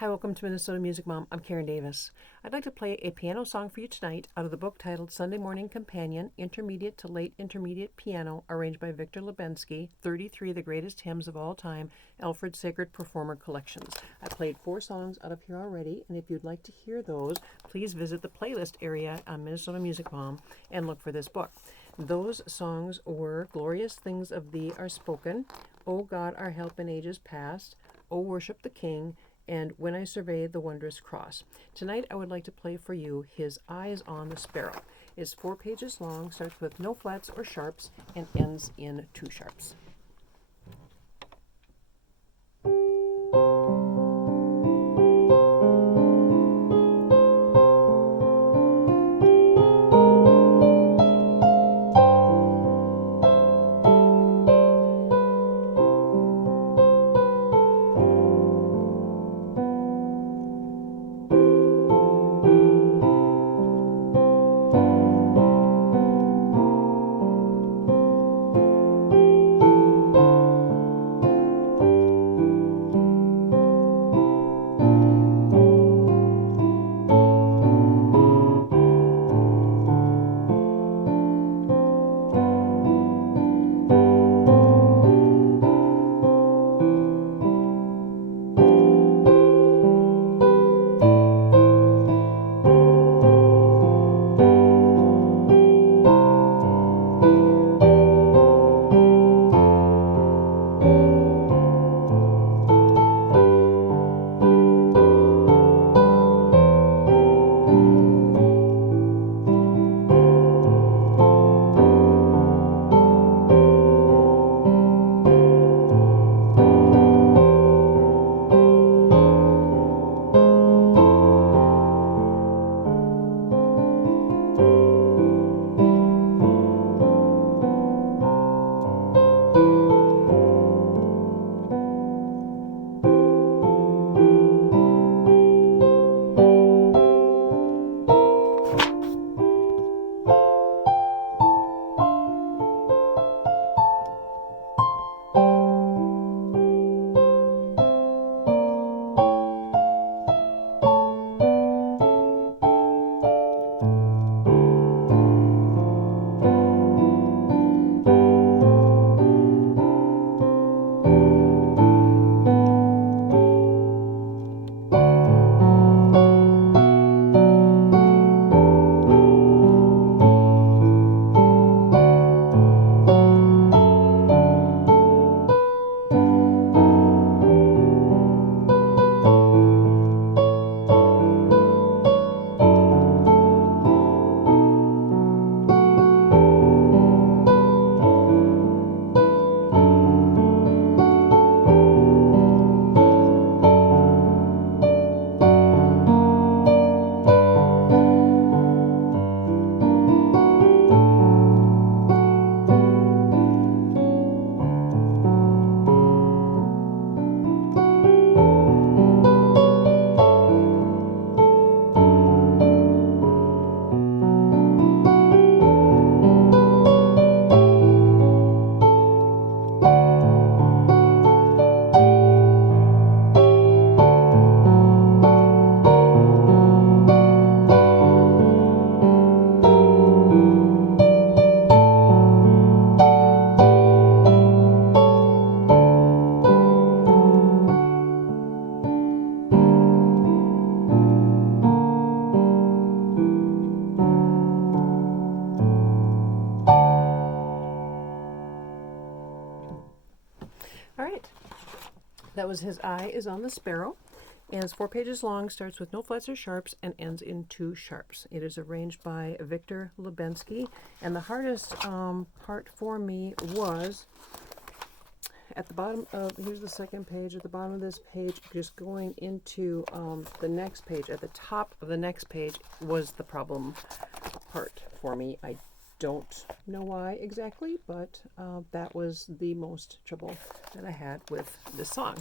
Hi, welcome to Minnesota Music Mom. I'm Karen Davis. I'd like to play a piano song for you tonight out of the book titled Sunday Morning Companion, Intermediate to Late Intermediate Piano, arranged by Victor Labenske, 33 of the Greatest Hymns of All Time, Alfred Sacred Performer Collections. I played 4 songs out of here already, and if you'd like to hear those, please visit the playlist area on Minnesota Music Mom and look for this book. Those songs were Glorious Things of Thee Are Spoken, O God, Our Help in Ages Past, O Worship the King, and When I Survey the Wondrous Cross. Tonight I would like to play for you His Eye is on the Sparrow. It's 4 pages long, starts with no flats or sharps, and ends in 2 sharps. All right, that was His Eye is on the Sparrow. And it's 4 pages long, starts with no flats or sharps, and ends in 2 sharps. It is arranged by Victor Labenske, and the hardest part for me was at the bottom of, here's the second page, at the bottom of this page, just going into the next page, at the top of the next page was the problem part for me. I don't know why exactly, but that was the most trouble that I had with this song.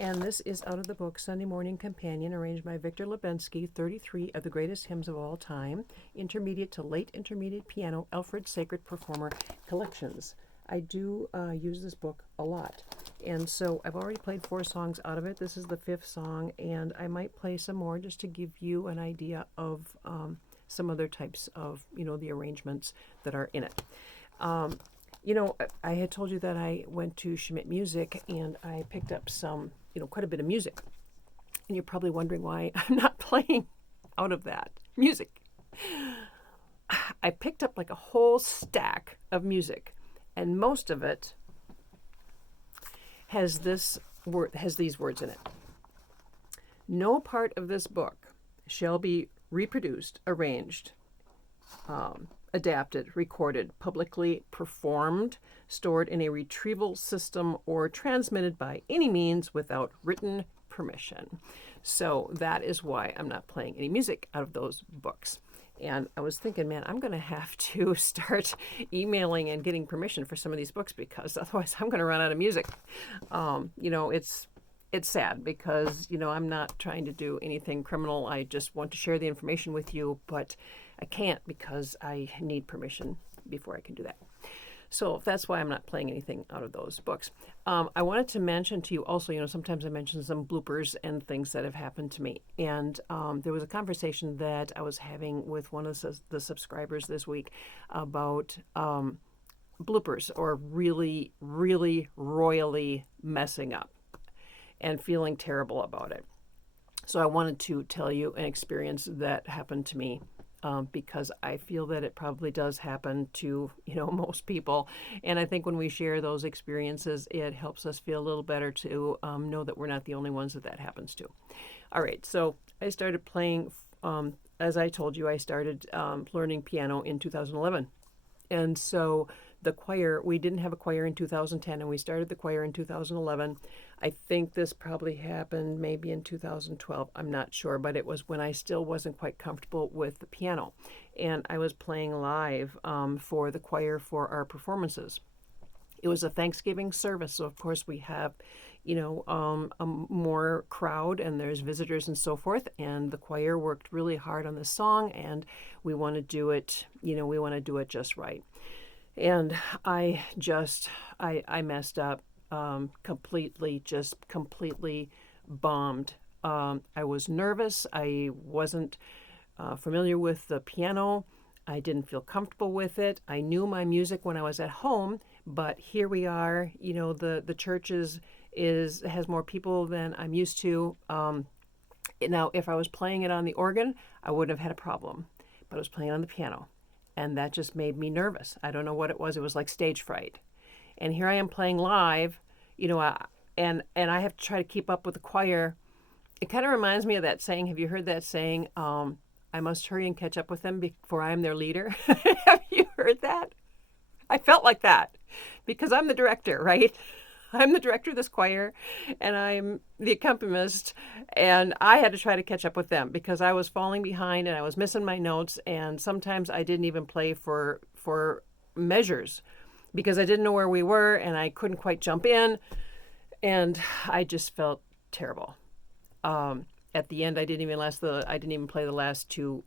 And this is out of the book Sunday Morning Companion, arranged by Victor Labenske, 33 of the Greatest Hymns of All Time, Intermediate to Late Intermediate Piano, Alfred Sacred Performer Collections. I do use this book a lot. And so I've already played 4 songs out of it. This is the 5th song, and I might play some more just to give you an idea of some other types of, the arrangements that are in it. I had told you that I went to Schmidt Music and I picked up some, quite a bit of music. And you're probably wondering why I'm not playing out of that music. I picked up like a whole stack of music, and most of it has these words in it. No part of this book shall be reproduced, arranged, adapted, recorded, publicly performed, stored in a retrieval system, or transmitted by any means without written permission. So that is why I'm not playing any music out of those books. And I was thinking, man, I'm going to have to start emailing and getting permission for some of these books, because otherwise I'm going to run out of music. It's sad because, I'm not trying to do anything criminal. I just want to share the information with you, but I can't because I need permission before I can do that. So that's why I'm not playing anything out of those books. I wanted to mention to you also, sometimes I mention some bloopers and things that have happened to me. And there was a conversation that I was having with one of the subscribers this week about bloopers, or really, really royally messing up and feeling terrible about it. So I wanted to tell you an experience that happened to me. Because I feel that it probably does happen to, most people. And I think when we share those experiences, it helps us feel a little better to know that we're not the only ones that happens to. All right, so I started playing, as I told you, I started learning piano in 2011. And so the choir, we didn't have a choir in 2010, and we started the choir in 2011. I think this probably happened maybe in 2012. I'm not sure, but it was when I still wasn't quite comfortable with the piano. And I was playing live for the choir for our performances. It was a Thanksgiving service, so of course we have, a more crowd, and there's visitors and so forth. And the choir worked really hard on this song, and we want to do it, just right. And I messed up completely bombed. I was nervous. I wasn't familiar with the piano. I didn't feel comfortable with it. I knew my music when I was at home, but here we are. The church has more people than I'm used to. Now, if I was playing it on the organ, I wouldn't have had a problem, but I was playing on the piano. And that just made me nervous. I don't know what it was. It was like stage fright. And here I am playing live, and I have to try to keep up with the choir. It kind of reminds me of that saying. Have you heard that saying? I must hurry and catch up with them before I am their leader. Have you heard that? I felt like that because I'm the director, right? I'm the director of this choir, and I'm the accompanist, and I had to try to catch up with them because I was falling behind and I was missing my notes, and sometimes I didn't even play for measures because I didn't know where we were, and I couldn't quite jump in, and I just felt terrible. At the end, I didn't even play the last 2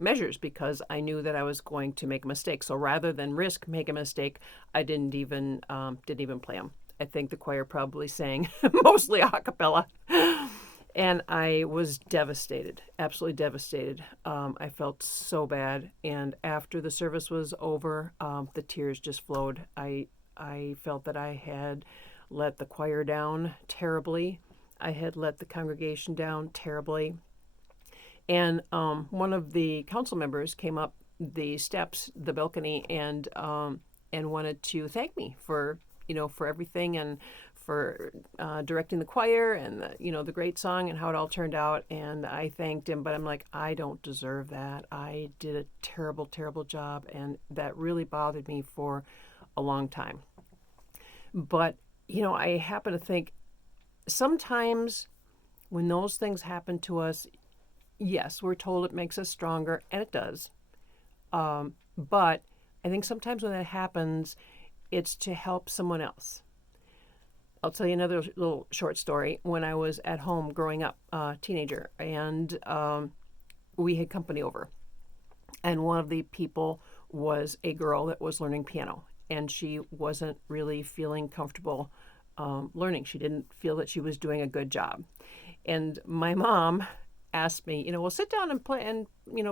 measures because I knew that I was going to make a mistake. So rather than make a mistake, I didn't even play them. I think the choir probably sang mostly a cappella, and I was devastated, absolutely devastated. I felt so bad, and after the service was over, the tears just flowed. I felt that I had let the choir down terribly. I had let the congregation down terribly. And one of the council members came up the steps, the balcony, and wanted to thank me for everything, and for directing the choir, and the great song and how it all turned out. And I thanked him, but I'm like, I don't deserve that. I did a terrible, terrible job, and that really bothered me for a long time. But I happen to think sometimes when those things happen to us, yes, we're told it makes us stronger, and it does. But I think sometimes when that happens, it's to help someone else. I'll tell you another little short story. When I was at home growing up, teenager, and we had company over. And one of the people was a girl that was learning piano. and she wasn't really feeling comfortable learning. She didn't feel that she was doing a good job. And my mom asked me, well, sit down and play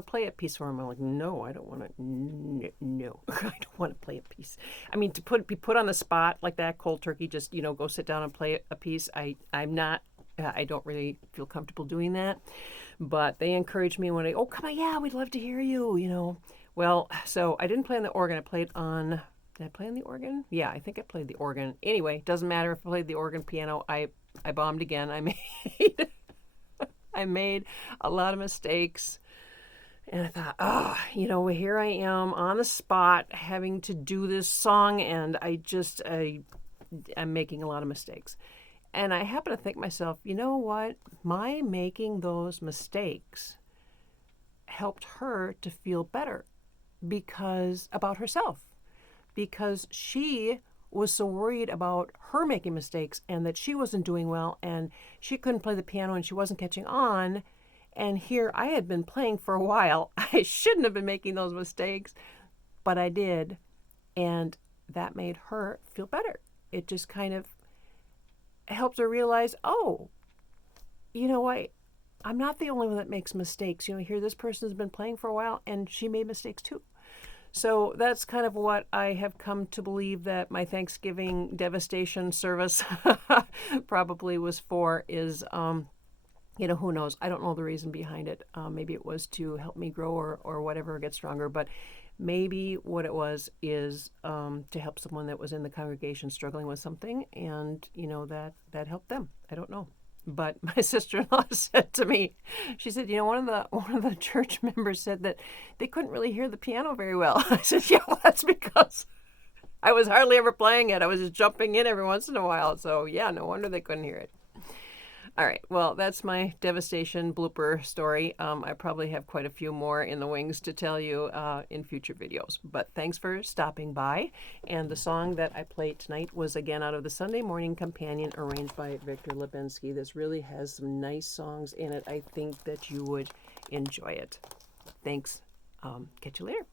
play a piece for him. I'm like, no, I don't want to. No, I don't want to play a piece. I mean, be put on the spot like that, cold turkey, just, go sit down and play a piece. I'm not, I don't really feel comfortable doing that. But they encouraged me when oh, come on, yeah, we'd love to hear you, Well, so I didn't play on the organ. I played on, did I play on the organ? Yeah, I think I played the organ. Anyway, doesn't matter if I played the organ, piano. I bombed again. I made a lot of mistakes. And I thought, here I am on the spot having to do this song, and I'm making a lot of mistakes. And I happen to think to myself, you know what? My making those mistakes helped her to feel better about herself, because she was so worried about her making mistakes and that she wasn't doing well and she couldn't play the piano and she wasn't catching on. And here I had been playing for a while. I shouldn't have been making those mistakes, but I did. And that made her feel better. It just kind of helped her realize, oh, I'm not the only one that makes mistakes. Here this person's been playing for a while and she made mistakes too. So that's kind of what I have come to believe that my Thanksgiving devastation service probably was for, is, who knows? I don't know the reason behind it. Maybe it was to help me grow or whatever, get stronger. But maybe what it was is to help someone that was in the congregation struggling with something, and, that helped them. I don't know. But my sister-in-law said to me, she said, one of the church members said that they couldn't really hear the piano very well. I said, yeah, well, that's because I was hardly ever playing it. I was just jumping in every once in a while. So yeah, no wonder they couldn't hear it. All right, well, that's my devastation blooper story. I probably have quite a few more in the wings to tell you in future videos. But thanks for stopping by. And the song that I played tonight was, again, out of the Sunday Morning Companion, arranged by Victor Labenske. This really has some nice songs in it. I think that you would enjoy it. Thanks. Catch you later.